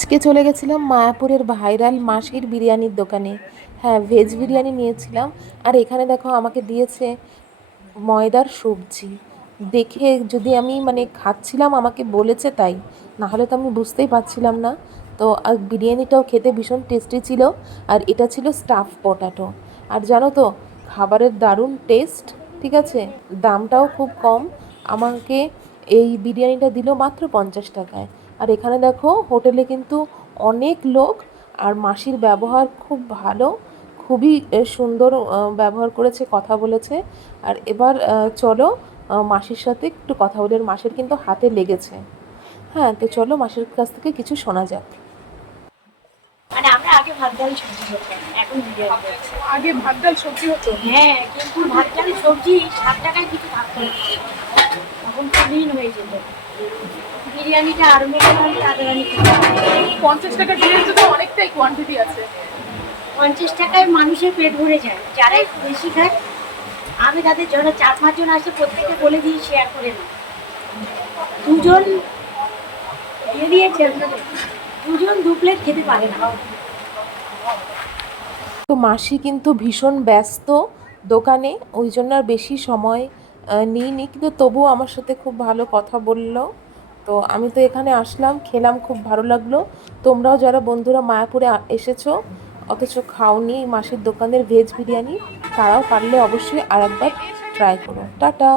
আজকে চলে গেছিলাম মায়াপুরের ভাইরাল মাসির বিরিয়ানির দোকানে। হ্যাঁ, ভেজ বিরিয়ানি নিয়েছিলাম। আর এখানে দেখো আমাকে দিয়েছে ময়দার সবজি। দেখে যদি আমি খাচ্ছিলাম, আমাকে বলেছে তাই, না হলে তো আমি বুঝতেই পারছিলাম না। তো আর বিরিয়ানিটাও খেতে ভীষণ টেস্টি ছিল। আর এটা ছিল স্টাফ পটাটো। আর জানো তো, খাবারের দারুণ টেস্ট। ঠিক আছে, দামটাও খুব কম। আমাকে এই বিরিয়ানিটা দিল মাত্র 50 টাকায়। আর এখানে দেখো হোটেলে কিন্তু অনেক লোক। আর মাসির ব্যবহার খুব ভালো, খুবই সুন্দর ব্যবহার করেছে, কথা বলেছে। আর এবার চলো মাসির সাথে একটু কথা বলি। আর মাসির কিন্তু হাতে লেগেছে। হ্যাঁ, তো চলো মাসির কাছ থেকে কিছু শোনা যাক। মানে আমরা আগে ভাত ডাল সবজি খেতাম, এখন বিরিয়ানি হচ্ছে। আগে ভাত ডাল সবজি হতো। হ্যাঁ, কিন্তু ভাত ডাল সবজি 60 টাকায় কিছু থাকতো না, তখন তো ঋণ হয়ে যেত। বিরিয়ানিটা আরম্ভ করলাম রাধারানী থেকে। 50 টাকার বিরিয়ানিতে তো অনেকটাই কোয়ান্টিটি আছে। 50 টাকায় মানুষের পেট ভরে যায়, যারা একটু বেশি খায়। আমি তাদের জন্য 4-5 জন আসে, প্রত্যেককে বলে দিই শেয়ার করে না। দুজন দিয়ে দিয়েছে আপনাদের, দুজন 2 প্লেট খেতে পারে না। তো মাসি কিন্তু ভীষণ ব্যস্ত দোকানে, ওই জন্য আর বেশি সময় নিইনি, কিন্তু তবুও আমার সাথে খুব ভালো কথা বললো। তো আমি তো এখানে আসলাম, খেলাম, খুব ভালো লাগলো। তোমরাও যারা বন্ধুরা মায়াপুরে এসেছো অথচ খাওনি মাসির দোকানের ভেজ বিরিয়ানি, তারাও পারলে অবশ্যই আরেকবার ট্রাই করো। টাটা।